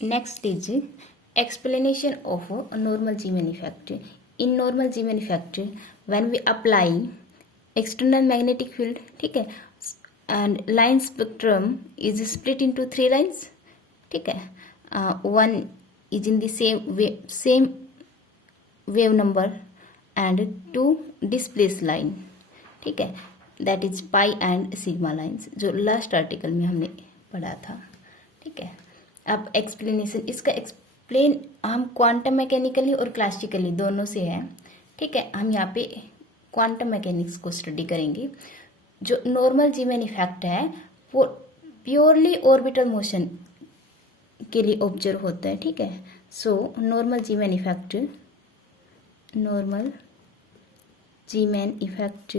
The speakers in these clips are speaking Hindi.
Next is explanation of a normal Zeeman effect. In normal Zeeman effect, when we apply external magnetic field, ठीक है, and line spectrum is split into three lines, ठीक है. One is in the same wave number and two displaced line, ठीक है, that is pi and sigma lines, जो लास्ट आर्टिकल में हमने पढ़ा था, ठीक है. अब एक्सप्लेनेशन, इसका एक्सप्लेन हम क्वांटम मैकेनिकली और क्लासिकली दोनों से है, ठीक है. हम यहाँ पे क्वांटम मैकेनिक्स को स्टडी करेंगे. जो नॉर्मल जीमैन इफेक्ट है वो प्योरली ऑर्बिटल मोशन के लिए ऑब्जर्व होता है, ठीक है. So normal Zeeman effect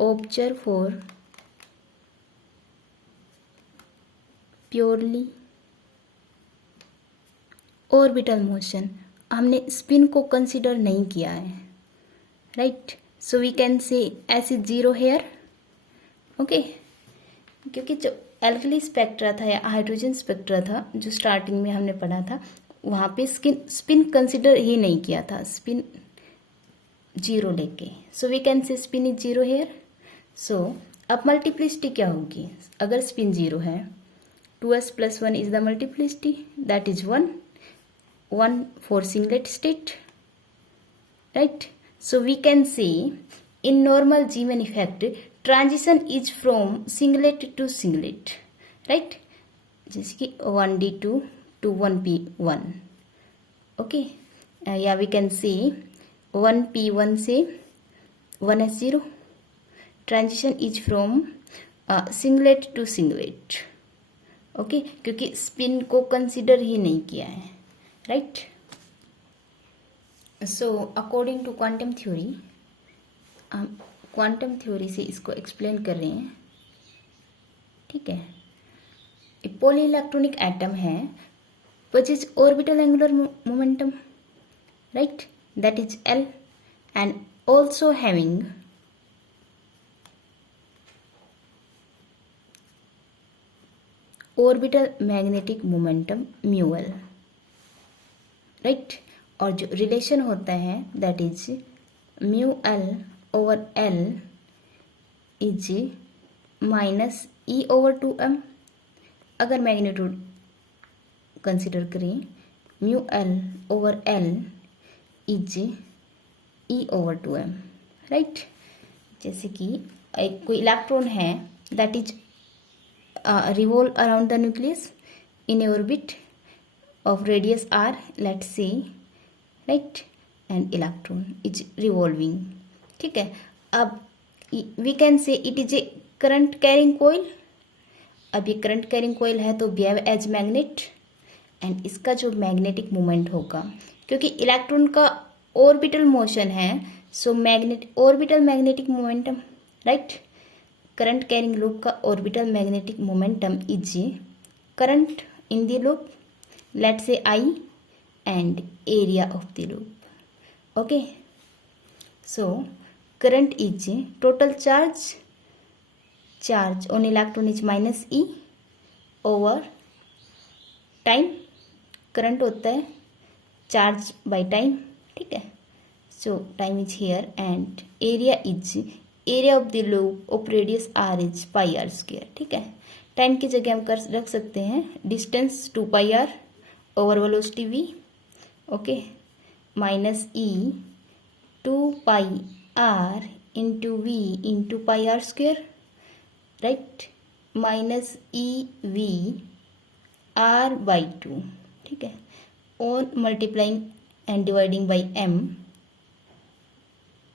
observe for purely orbital motion. हमने स्पिन को कंसिडर नहीं किया है, राइट. सो वी कैन से ऐसे जीरो हेयर, ओके. क्योंकि जो एल्कली स्पेक्ट्रा था या हाइड्रोजन स्पेक्ट्रा था जो स्टार्टिंग में हमने पढ़ा था, वहाँ पे स्पिन कंसिडर ही नहीं किया था, स्पिन जीरो लेके. So we can say spin is zero here. So अब मल्टीप्लिसिटी क्या होगी अगर स्पिन जीरो है? 2s plus 1 is the multiplicity, that is 1 for singlet state, right. So we can say in normal Zeeman effect transition is from singlet to singlet, right. जैसे कि 1d2 to 1p1, okay. या we can say 1p1 से 1s0. transition is from singlet to singlet, okay, क्योंकि स्पिन को कंसिडर ही नहीं किया है, right. So according to quantum theory, हम क्वांटम थ्योरी से इसको एक्सप्लेन कर रहे हैं, ठीक है. पॉली इलेक्ट्रॉनिक एटम है which is orbital angular momentum, right, that is L and also having orbital magnetic momentum mu L, right. और जो रिलेशन होता है that is mu L over L is minus E over 2m. अगर मैग्नीट्यूड कंसिडर करें, mu L over L is E over 2m, right. जैसे कि एक कोई इलेक्ट्रॉन है that is revolve around the nucleus in a orbit of radius r, let's say, right, and electron is revolving, ठीक है. अब we can say it is a current carrying coil. अब ये करंट कैरिंग कोयल है तो बिहेव एज मैग्नेट, एंड इसका जो मैग्नेटिक मोमेंट होगा, क्योंकि इलेक्ट्रॉन का ऑर्बिटल मोशन है, so orbital magnetic momentum, right. Current carrying loop का orbital magnetic momentum is current in the loop, let's say I and area of the loop, okay. So current is total charge on electron is minus E over time. Current होता है चार्ज बाय टाइम, ठीक है. So time is here and area of the loop of radius r is pi r square, ठीक है. टाइम की जगह हम रख सकते हैं distance 2 pi r over velocity v, okay, minus E 2 pi r into v into pi r square, right, minus E v r by 2, ठीक है. On multiplying and dividing by m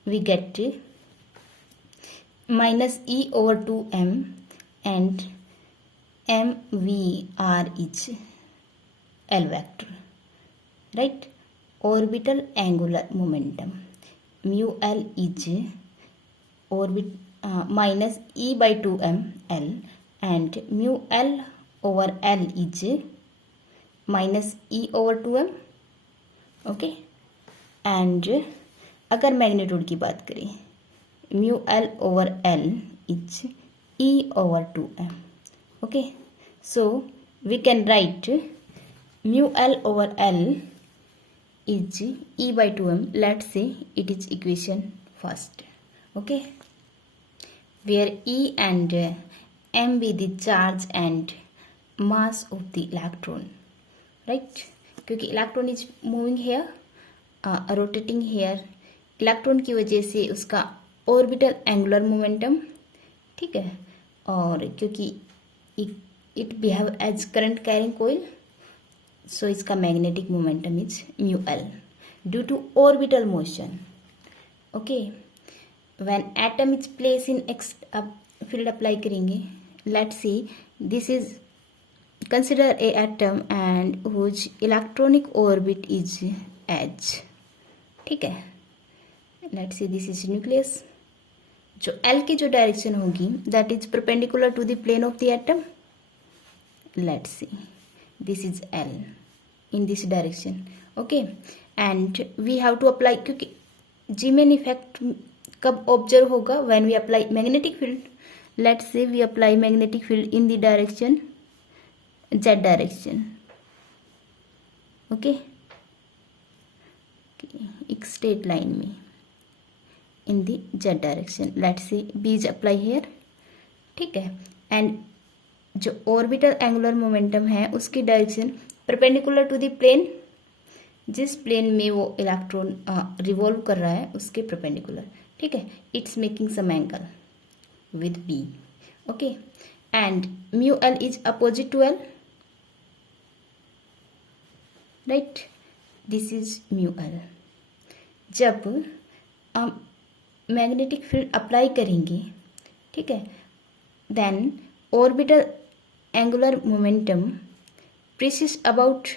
we get minus E over 2m and mvr is L vector, right. Orbital angular momentum mu L is minus E by 2m L and mu L over L is minus E over 2m, okay. and अगर मैग्नीट्यूड की बात करें, mu L over L is E over 2m, okay. So we can write mu L over L is E by 2m. Let's say it is equation first. Okay, where E and m be the charge and mass of the electron, right? क्योंकि electron is moving here, rotating here, electron की वजह से उसका ऑर्बिटल एंगुलर मोमेंटम, ठीक है, और क्योंकि it behave as current carrying coil, so इसका magnetic momentum is mu L due to orbital motion. Okay, when atom is place in X, अब फील्ड अप्लाई करेंगे. Let's see this is consider a atom and whose electronic orbit is h. ठीक है, let's see this is nucleus. जो L की जो डायरेक्शन होगी that is perpendicular to the plane of the atom. Let's see this is L in this direction. Okay, and we have to apply, क्योंकि जीमेन इफेक्ट कब ऑब्जर्व होगा, when we apply magnetic field. Let's say we apply magnetic field in the direction z direction. Okay, एक स्ट्रेट लाइन में in the z direction. Let's say b is apply here. ठीक है, एंड जो ऑर्बिटल एंगुलर मोमेंटम है उसकी direction perpendicular to the plane, जिस प्लेन में वो इलेक्ट्रॉन रिवॉल्व कर रहा है उसके परपेंडिकुलर. ठीक है, it's making some angle with b. Okay, and mu L is opposite to L, right. This is mu L. जब हम मैग्नेटिक फील्ड अप्लाई करेंगे, ठीक है, then orbital angular momentum precess about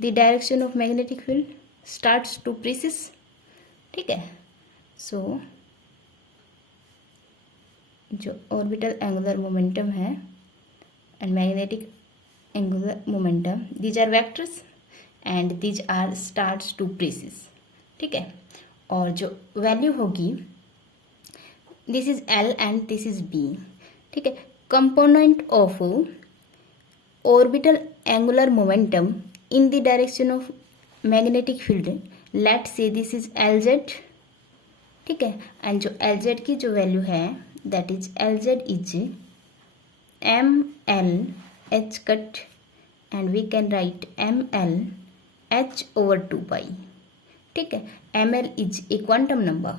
the direction of magnetic field starts to precess. ठीक है, सो जो ऑर्बिटल एंगुलर मोमेंटम है and magnetic angular momentum, these are vectors and these are starts to precess. ठीक है, और जो वैल्यू होगी this is L and this is B. ठीक है, component of orbital angular momentum in the direction of magnetic field, let's say this is LZ. ठीक है, एंड जो LZ की जो वैल्यू है that is LZ is ML H cut, and we can write ML H over 2 pi. ठीक है, ML is a quantum number.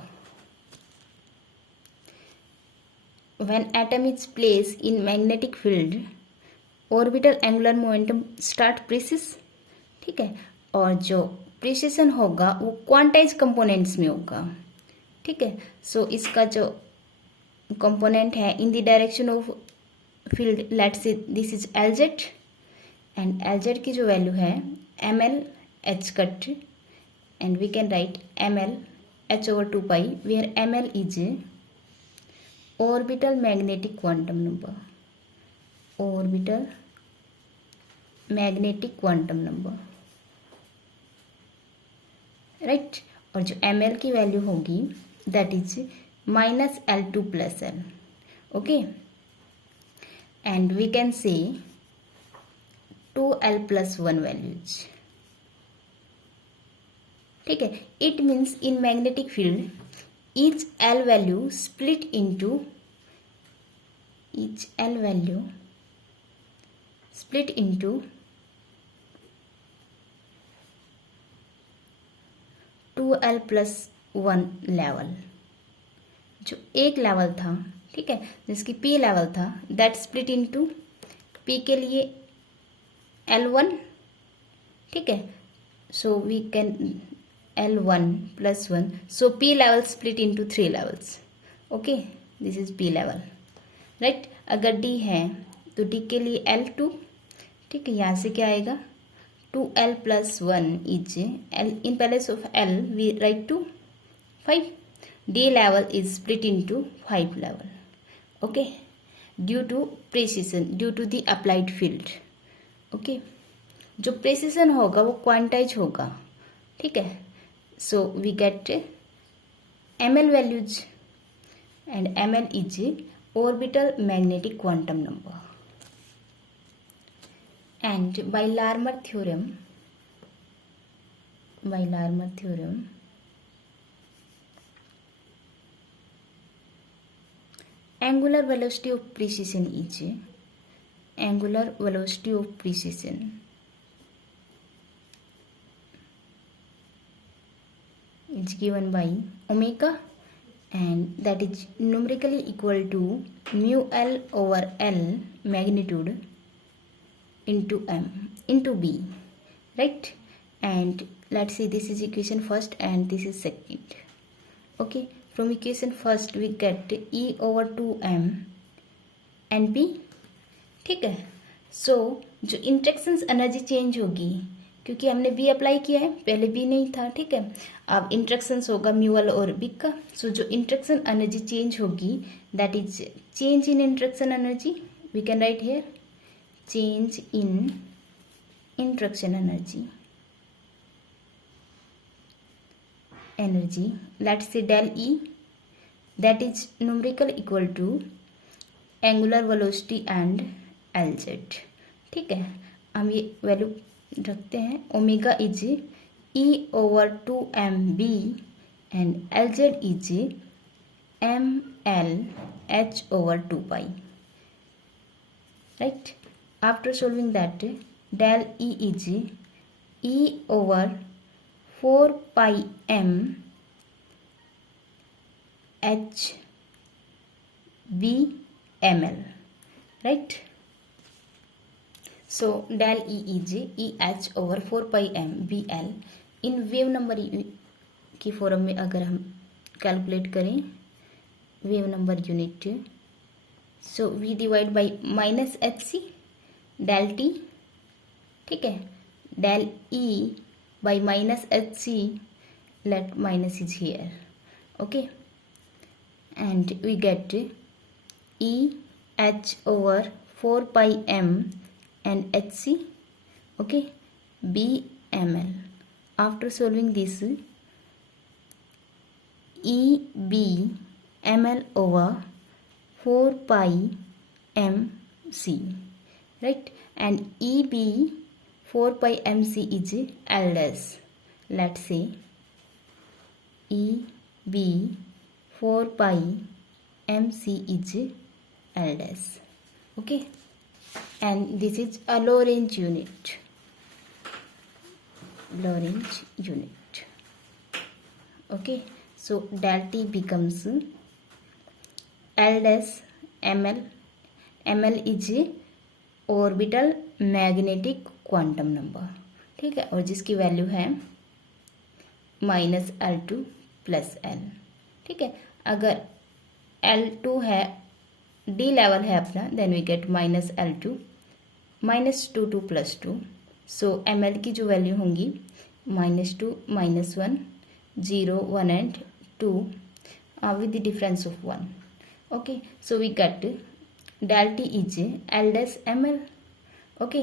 When atom is placed in magnetic field, orbital angular momentum start precess. ठीक है, और जो प्रिसिशन होगा वो क्वांटाइज कंपोनेंट्स में होगा. ठीक है, सो इसका जो कंपोनेंट है in the direction of field, let's say this is LZ, and LZ की जो वैल्यू है ML H cut, and we can write ML H over 2 pi, where ML is orbital magnetic quantum number. Orbital magnetic quantum number, right. और जो ML की वैल्यू होगी that is -L2 plus L. Okay, and we can say 2L plus 1 values. ठीक है, it means in magnetic field each L value split into 2L plus 1 level. जो एक लेवल था, ठीक है, जिसकी P लेवल था, दैट स्प्लिट इनटू P के लिए L1. ठीक है, so we can L1 plus 1, so P level split into 3 levels. Okay, this is P level, right. अगर D है तो D के लिए L2. ठीक है, यहाँ से क्या आएगा 2L plus 1 is L, in place of L we write 2 5. D level is split into 5 level. Okay, due to precision, due to the applied field. Okay, जो precision होगा वो quantize होगा. ठीक है, so we get ML values, and ML is orbital magnetic quantum number. and by Larmor theorem, angular velocity of precision is given by omega, and that is numerically equal to mu L over L magnitude into m into b, right? And let's see, this is equation first and this is second. Okay, from equation first we get E over 2m and b, ठीक है. सो जो इंटरेक्शंस एनर्जी चेंज होगी, क्योंकि हमने बी अप्लाई किया है, पहले बी नहीं था, ठीक है. अब इंटरेक्शंस होगा म्यूअल और बी का. सो जो इंटरेक्शन एनर्जी चेंज होगी that is change in interaction energy. We can write here change in interaction energy, let's say del E, that is numerical equal to angular velocity and L Z. ठीक है, हम ये वैल्यू रखते हैं. Omega is E over 2mb and L Z is ml over 2pi, right? After solving that, del E is E over 4pi m h b ml, right? So del E is E h over 4pi m b l. In wave number की फॉर्म में अगर हम कैलकुलेट करें wave number unit, so we divide by minus H C del T. ठीक है, del E by minus H C, let minus is here. Okay, and we get E H over 4pi m and H C, okay, B M L. After solving this, EB ml over 4pi mc, right? And EB 4pi mc is L dash. Let's say EB 4pi mc is L dash. Okay, and this is a Lorentz unit. Okay, so del T becomes L dash ml. ml is orbital magnetic quantum number. ठीक है, और जिसकी वैल्यू है -L2 प्लस L. ठीक है, अगर L2 है, D लेवल है अपना, then we get -L2 -2 plus 2. So ml की जो वैल्यू होंगी -2 -1 0 1 and 2 with the difference of 1. Okay, so we get del T is L dash ml. Okay,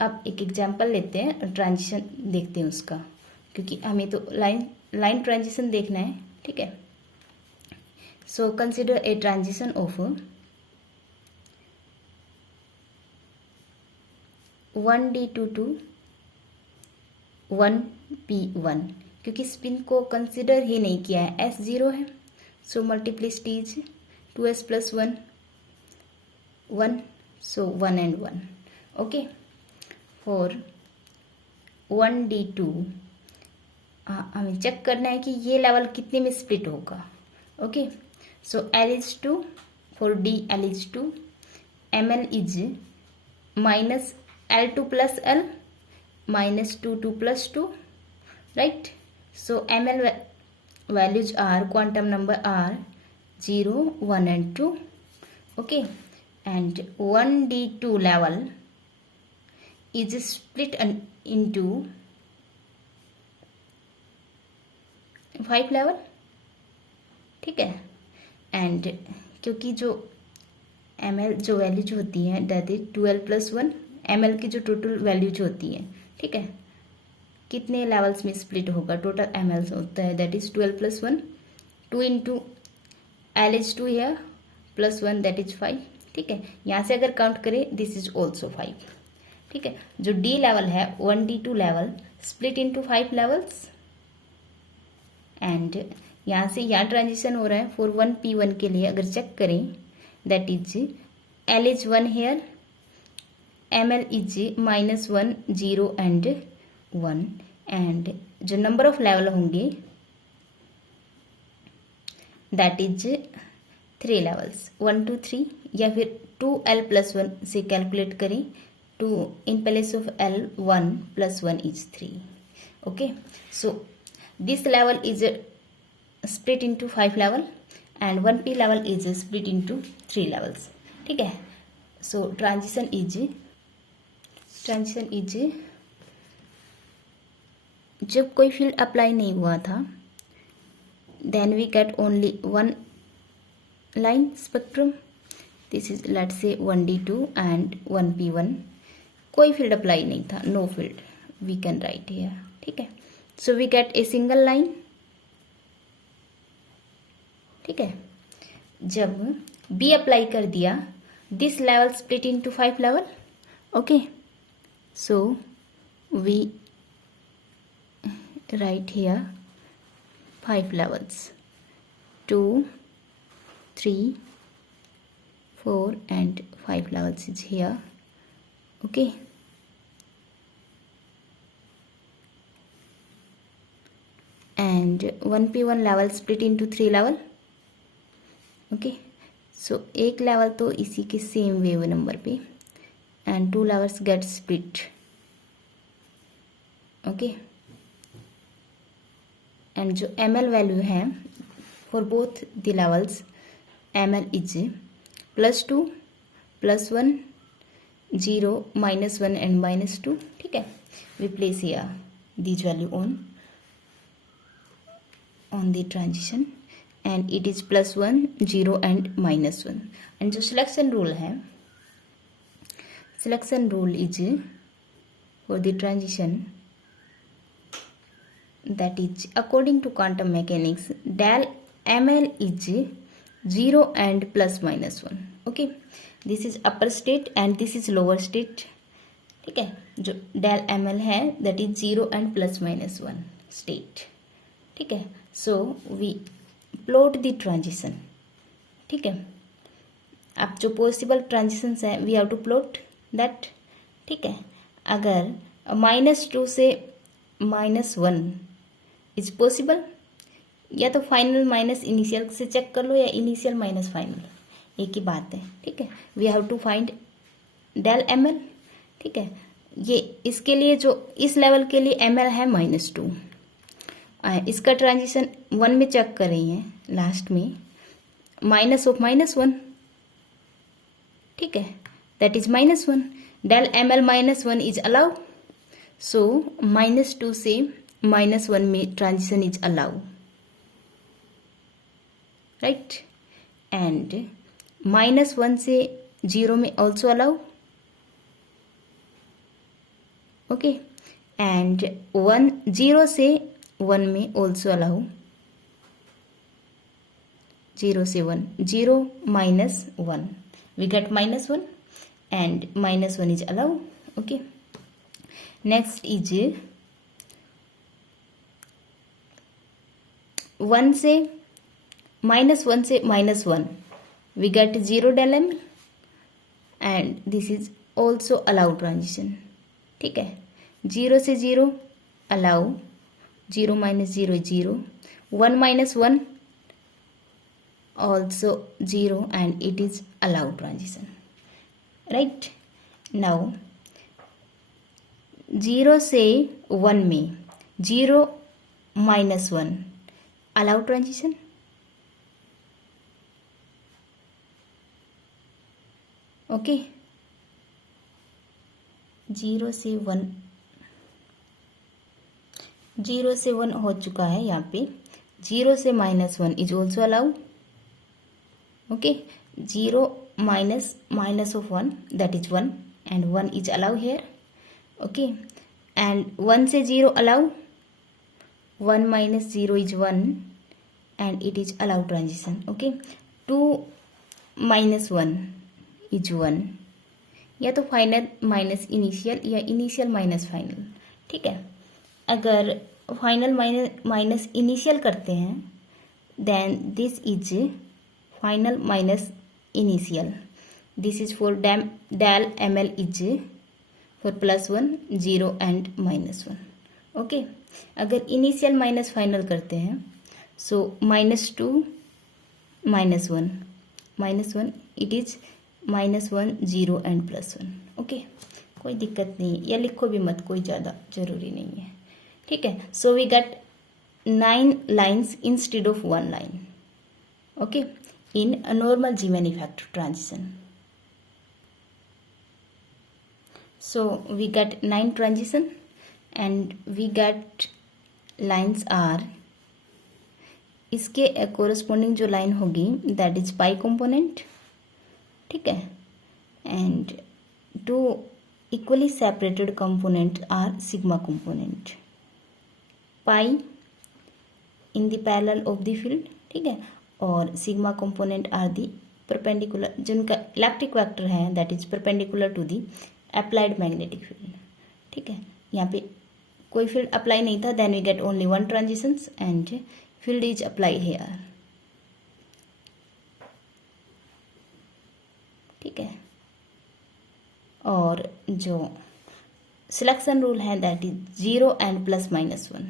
अब एक एग्जांपल लेते हैं, ट्रांजिशन देखते हैं उसका, क्योंकि हमें तो लाइन ट्रांजिशन देखना है. ठीक है, so consider a transition of 1d2 to 1p1, क्योंकि स्पिन को कंसिडर ही नहीं किया है, s0 है. So multiplicity is 2s plus 1 1, so 1 and 1. Okay, for 1d2 हमें चेक करना है कि ये लेवल कितने में स्प्लिट होगा. Okay, so L is 2, for D L is 2, ml is -L2 plus L -2 2 plus 2, right? So ml values are, quantum number are 0 1 and 2. Okay, and 1d2 level is split into 5 level. ठीक है, एंड क्योंकि जो ml जो वैल्यू जो होती है दैट इज 12 प्लस 1, ml की जो टोटल वैल्यू जो होती है, ठीक है, कितने लेवल्स में स्प्लिट होगा, टोटल ml होता है that is 12 plus 1, 2 into L is 2 है प्लस 1 दैट इज 5. ठीक है, यहाँ से अगर काउंट करें दिस इज ऑल्सो 5. ठीक है। जो D लेवल है 1D2 level split into 5 levels, and यहाँ से यहाँ ट्रांजिशन हो रहा है फॉर 1P1 के लिए। अगर चेक करें that is L is 1 here, ML is -1 0 and 1, and जो नंबर ऑफ लेवल होंगे दैट इज 3 लेवल्स 1 2 3, या फिर 2L+1 से कैलकुलेट करें। 2 in place of L 1 + 1 is 3. Okay, so this level is split into 5 level and 1P level is split into 3 levels. ठीक है। so transition is जब कोई फील्ड अप्लाई नहीं हुआ था then we get only one line spectrum. this is let's say 1D2 and 1P1. कोई फील्ड अप्लाई नहीं था, no field we can write here. ठीक है। So we get a single line. ठीक है। जब बी अप्लाई कर दिया this level split into 5 level. Okay, so we write here 5 levels 2 3 4 and 5 levels is here. Okay, and 1P1 level split into 3 level. Okay, so एक लेवल तो इसी के सेम वेव नंबर पे and 2 levels get split. Okay, and जो ML वैल्यू है for both the levels ML is +2 +1 0 -1 and -2. ठीक है। we place here these value on the transition and it is +1 0 and -1. and जो selection rule है, selection rule is for the transition that is according to quantum mechanics del ML is 0 and +-1. okay, this is upper state and this is lower state. ठीक है। जो del ML है that is 0 and +-1 state. ठीक है। so we plot the transition. ठीक है। अब जो possible transitions है we have to plot that. ठीक है। अगर -2 से -1 इज पॉसिबल, या तो फाइनल माइनस इनिशियल से चेक कर लो या इनिशियल माइनस फाइनल, एक ही बात है। ठीक है। We have to find del ML। ठीक है। ये इसके लिए जो इस लेवल के लिए ML है -2, इसका ट्रांजिशन 1 में चेक कर रही हैं लास्ट में -1। ठीक है, that is -1। del ML -1 is allow, so -2 से -1 में transition is allow, right. And -1 से 0 में ऑल्सो अलाउ। ओके, एंड 0 से 1 में ऑल्सो अलाउ। 0 से 1 0 -1 we get -1 and -1 is allow. okay, next is 1 से -1 we get 0 del M and this is also allow transition. ठीक है। 0 से 0 allow, 0 - 0 is 0, 1 - 1 also 0 and it is allow transition, right। now 0 से 1 में 0 - 1 allow transition। ओके, 0 से 1 हो चुका है यहाँ पे। 0 से -1 is also allow. Okay, 0 minus of 1 that is 1 and 1 is allow here. okay, and 1 से 0 allow, 1 - 0 is 1 and it is allow transition. okay, 2 - 1 is 1 या तो फाइनल माइनस इनिशियल या इनिशियल माइनस फाइनल, ठीक है। अगर फाइनल माइनस इनिशियल करते हैं then this is final minus initial, this is for del ml is for +1 0 and -1, okay. अगर इनिशियल माइनस फाइनल करते हैं so -2 -1 it is -1 0 and +1, okay. कोई दिक्कत नहीं है, या लिखो भी मत, कोई ज़्यादा जरूरी नहीं है, ठीक है। So we get 9 lines instead of 1 line, okay, in a normal G-many factor transition. So we get 9 transition and we get lines are, इसके corresponding जो line होगी that is pi component, ठीक है, and 2 equally separated components are sigma component, pi in the parallel of the field, ठीक है, और sigma component are the perpendicular, जिनका इलेक्ट्रिक वेक्टर है that is perpendicular to the applied magnetic field, ठीक है। यहाँ पे कोई फील्ड अप्लाई नहीं था, then we get only 1 transitions and field is apply here, ठीक है। और जो सिलेक्शन रूल है दैट इज 0 एंड +-1,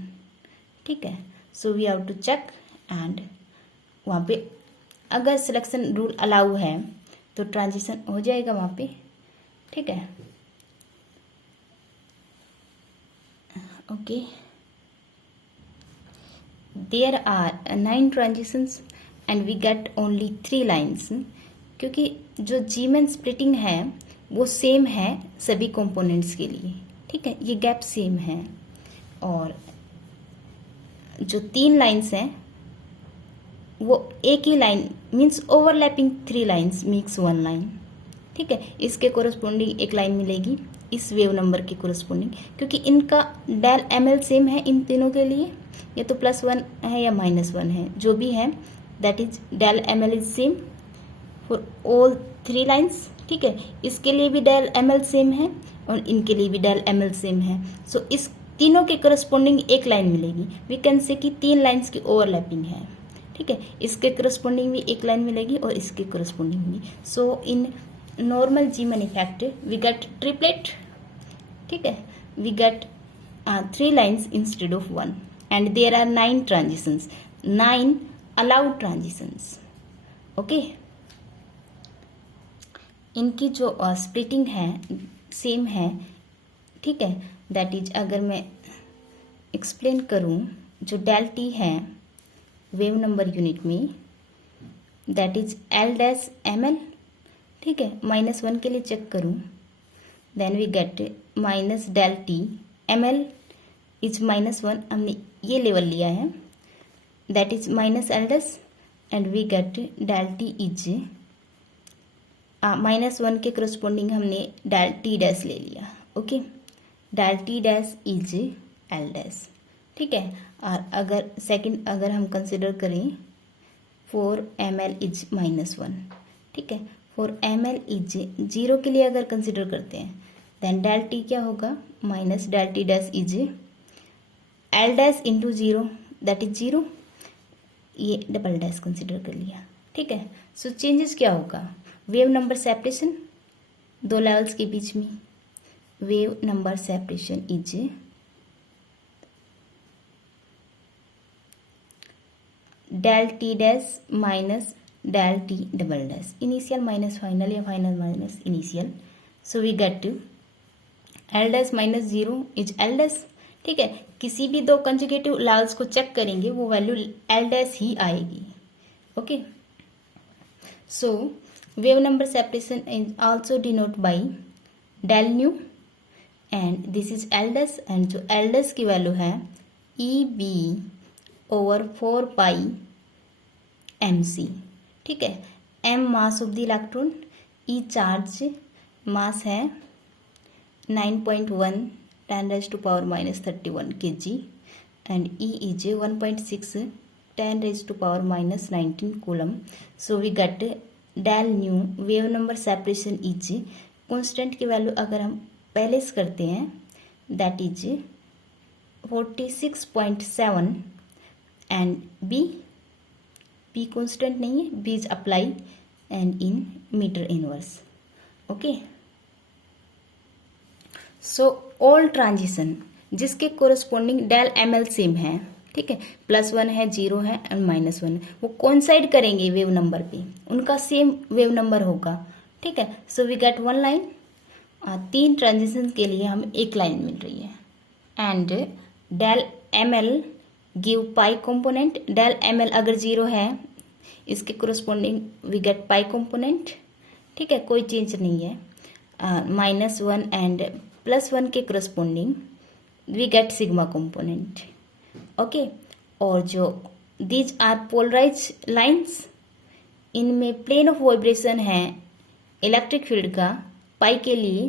ठीक है। So we have to check and वहाँ पे अगर सिलेक्शन रूल अलाउ है तो ट्रांजिशन हो जाएगा वहाँ पे, ठीक है, okay. There are 9 transitions and we get only 3 lines, क्योंकि जो जीमेन स्प्लिटिंग है वो सेम है सभी कंपोनेंट्स के लिए, ठीक है, ये गैप सेम है। और जो 3 लाइन्स हैं वो एक ही line means overlapping 3 lines makes 1 line, ठीक है। इसके कोरस्पोंडिंग एक लाइन मिलेगी इस वेव नंबर के कोरस्पोंडिंग, क्योंकि इनका del ml सेम है इन तीनों के लिए, या तो +1 है या -1 है, जो भी है that is del ml is same for all 3 lines, ठीक है। इसके लिए भी del ml सेम है और इनके लिए भी del ml सेम है। सो इस तीनों के कोरस्पोंडिंग एक लाइन मिलेगी, वी कैन से कि 3 लाइन्स की ओवरलैपिंग है, ठीक है। इसके करस्पॉन्डिंग भी एक लाइन मिलेगी और इसके करस्पॉन्डिंग भी। So in normal G-many factor we get triplet, ठीक है, we get 3 lines instead of 1 and there are 9 transitions, 9 allowed transitions, okay. इनकी जो स्प्लिटिंग है सेम है, ठीक है, दैट इज अगर मैं एक्सप्लेन करूं, जो del t है वेव नंबर यूनिट में दैट इज L-ml, ठीक है। -1 के लिए चेक करूं then we get -del t ml is -1, हमने ये लेवल लिया है that is -L' and we get del t is -1 के करस्पॉन्डिंग हमने del t' ले लिया, okay, del t' is L', ठीक है। और अगर सेकंड अगर हम कंसिडर करें 4 ml इज -1, ठीक है, 4 ml इज 0 के लिए अगर कंसिडर करते हैं देन del t क्या होगा, -del t' is L' into 0 that is 0, ये डबल डैश कंसिडर कर लिया, ठीक है। सो चेंजेस क्या होगा, वेव नंबर सेपरेशन 2 लेवल्स के बीच में, wave number separation is del t' minus del t double dash, initial minus final या final minus initial, so we get to L' minus 0 is L', ठीक है। किसी भी 2 कंजुगेटिव लेवल्स को चेक करेंगे वो वैल्यू L' ही आएगी, okay. So wave number separation is also denote by del nu and this is L' and जो L' की वैल्यू है EB/4 पाई mc, ठीक है। m mass of the electron, E charge mass है 9.1 10⁻⁻31 kg and E is 1.6 10⁻⁻19 coulomb. So we get del nu wave number separation is constant की वैल्यू अगर हम पहले से करते हैं that is 46.7 and B constant नहीं है, B is apply and in metre inverse. Okay, so all transition जिसके corresponding del M L same है, ठीक है, +1 है, 0 है एंड -1 है, वो कोइंसाइड करेंगे वेव नंबर पे, उनका सेम वेव नंबर होगा. ठीक है, so we get 1 line. 3 transition के लिए हमें 1 लाइन मिल रही है. And del M L give pi component. Del M L अगर 0 है, इसके corresponding we get pi component. ठीक है, कोई चेंज नहीं है. -1 एंड +1 के corresponding we get sigma component. Okay, और जो दीज आर पोलराइज लाइंस, इनमें प्लेन ऑफ वाइब्रेशन है इलेक्ट्रिक फील्ड का पाई के लिए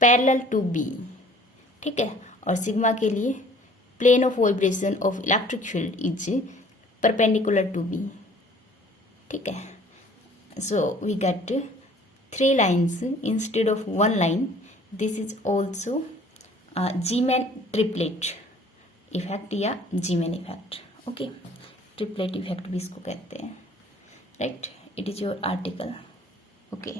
पैरेलल टू बी. ठीक है, और सिग्मा के लिए plane of vibration of electric field is perpendicular to B. ठीक है, so we get 3 lines instead of 1 line. This is also Zeeman triplet effect या Zeeman effect. Okay, triplet effect भी इसको कहते हैं. Right, it is your article. Okay.